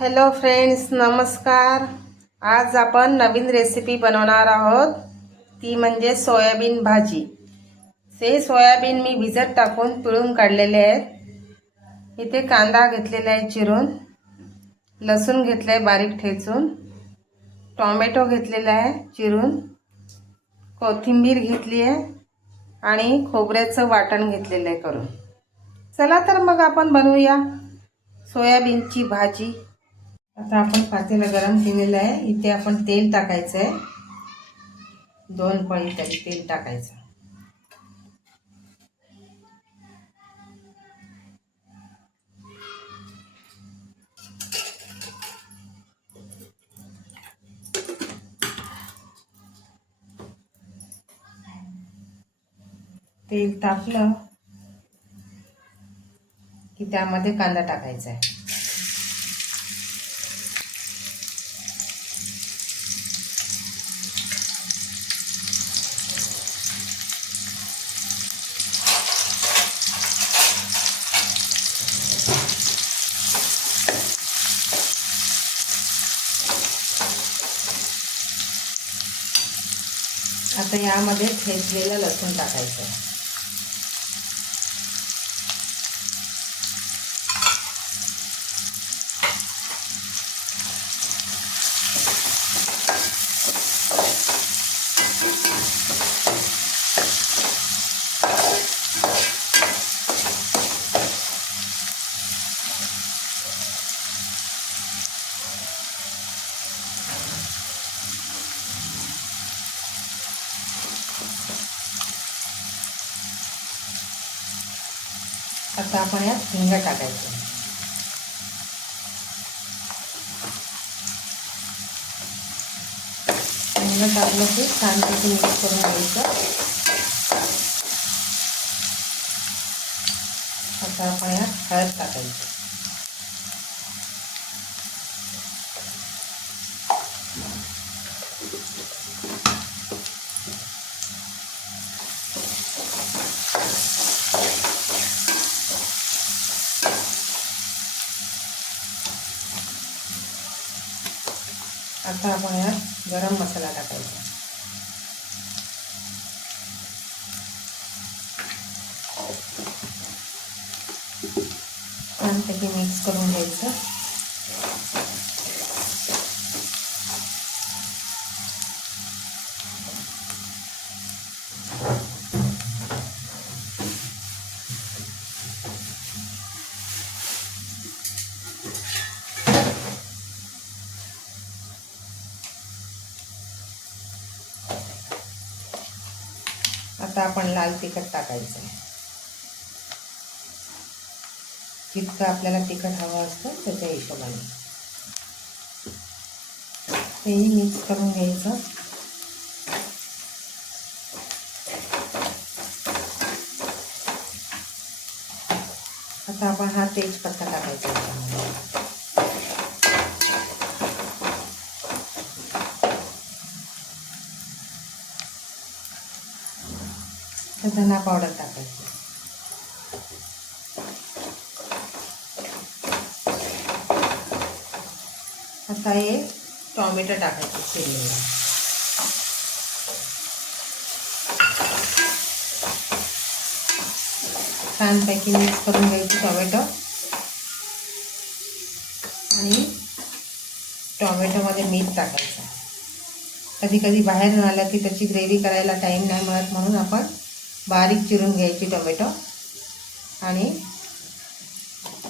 Hello friends, नमस्कार. आज आपण नवीन रेसिपी बनवणार आहोत. ती म्हणजे सोयाबीन भाजी. हे सोयाबीन मी भिजत टाकून पिळून काढलेले आहेत. इथे कांदा घेतलेला आहे चिरून, लसूण घेतले आहे बारीक ठेचून, टोमॅटो घेतलेला आहे चिरून, कोथिंबीर घेतली आहे आणि खोबऱ्याचं वाटण घेतलेलं आहे करून. चला तर मग आपण बनवूया सोयाबीनची भाजी. आता आपण पातेला गरम केलेलं आहे. इथे आपण तेल टाकायचं आहे. 2 पळी तरी तेल टाकायचं. तेल तापलं की त्यामध्ये कांदा टाकायचा आहे. आता यामध्ये ठेचलेलं लसूण टाकायचं आहे. आता आपण यात हिंग टाकायचं. हिंग टाकलं की छानपैकी मिक्स करून घ्यायचं. आता आपण यात हळद टाकायची. आता आपण यात गरम मसाला टाकायचा. छानपैकी मिक्स करून घ्यायचं. आता आपण लाल तिखट टाकायचं आहे. जितकं आपल्याला तिखट हवं असतं त्याच्या हिशोबाने तेही मिक्स करून घ्यायचं. आता आपण हा तेजपत्ता टाकायचा. धना पावडर टाकायची. आता हे टोमॅटो टाकायचे चिरलेले. छानपैकी मिक्स करून घ्यायची टोमॅटो. आणि टोमॅटोमध्ये मीठ टाकायचं. कधी कधी बाहेरून आलं की त्याची ग्रेव्ही करायला टाईम नाही मिळत, म्हणून आपण बारीक चिरून घ्यायची टोमॅटो आणि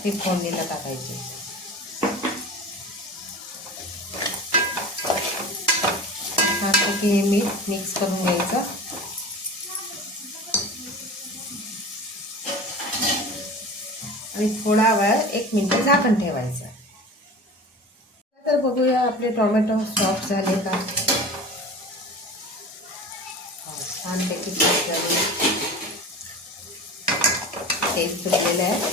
ते फोडणीला टाकायचे. छानपैकी हे मीठ मिक्स करून घ्यायचं. आणि थोडा वेळ 1 मिनिट झाकण ठेवायचं. तर बघूया आपले टोमॅटो सॉफ्ट झाले का. छानपैकी सॉफ्ट झाले. तेल सुटलेलं आहे.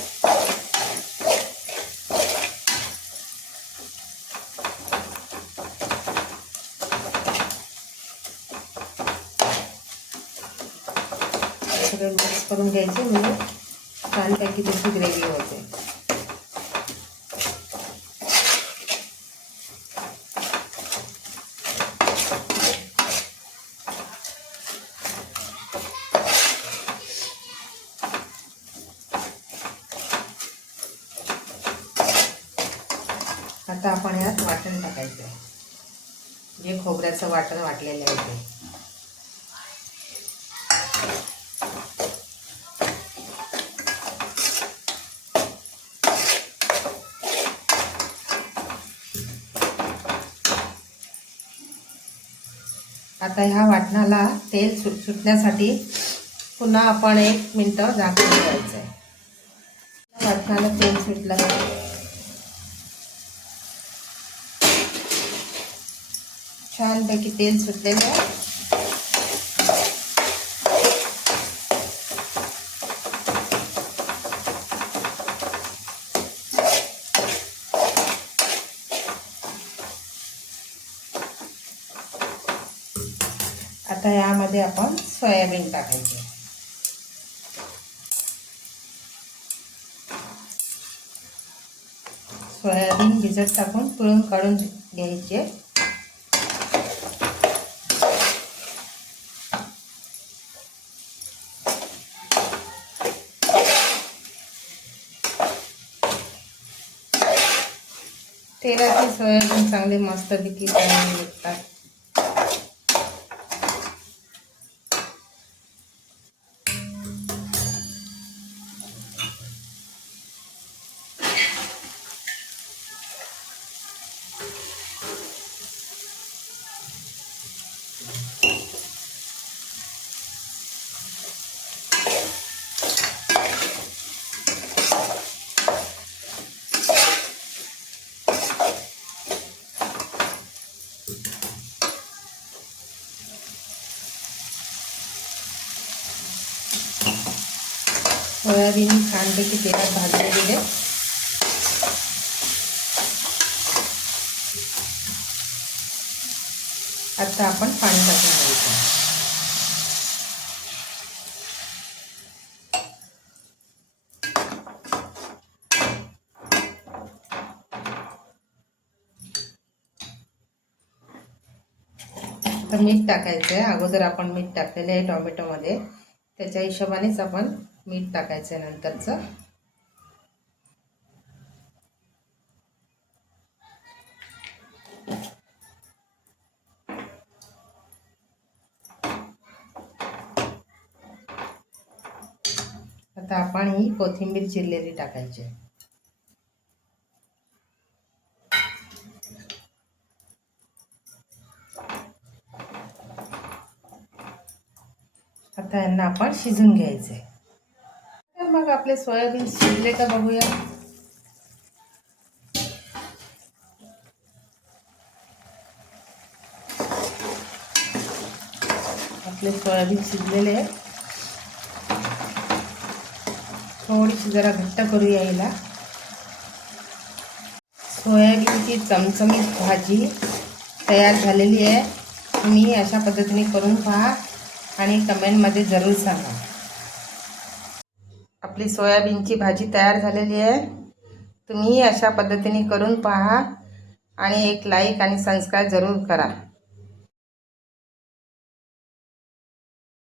सगळं मिक्स करून घ्यायचे म्हणजे छानपैकी त्याची ग्रेव्ही होते. आता आपण यात वाटण टाकायचं आहे, जे खोबऱ्याचं वाटण वाटलेलं आहे ते. आता ह्या वाटणाला तेल सुटण्यासाठी पुन्हा आपण 1 मिनिट झाकून ठेवायचं आहे. वाटणाला तेल सुटलं आहे, छानपैकी तेल सुटलेलं आहे. आता यामध्ये आपण सोयाबीन टाकायचे. सोयाबीन भिजत टाकून पिळून काढून घ्यायचे. तेलाचे सोयाबीन चांगले मस्तपैकी तळून निघतात. सोयाबीन छानपैकी तेलात भाजले गेले. आता आपण पाणी टाकून घ्यायचं. आता मीठ टाकायचं आहे. अगोदर आपण मीठ टाकलेलं आहे टोमॅटोमध्ये, त्याच्या हिशोबानेच आपण मीठ टाकायचं आहे नंतरचं. आता आपण ही कोथिंबीर चिरलेली टाकायची. आता यांना आपण शिजून घ्यायचंय. तर मग आपले सोयाबीन शिजले का बघूया. आपले सोयाबीन शिजलेले आहे. थोडीशी जरा घट्ट करूया याला. सोयाबीनची चमचमीत भाजी तयार झालेली आहे. तुम्ही अशा पद्धतीने करून पहा आणि कमेंटमध्ये जरूर सांगा. आपली सोयाबीनची भाजी तयार झालेली आहे. तुम्ही अशा पद्धतीने करून पहा आणि एक लाईक आणि सबस्क्राईब जरूर करा.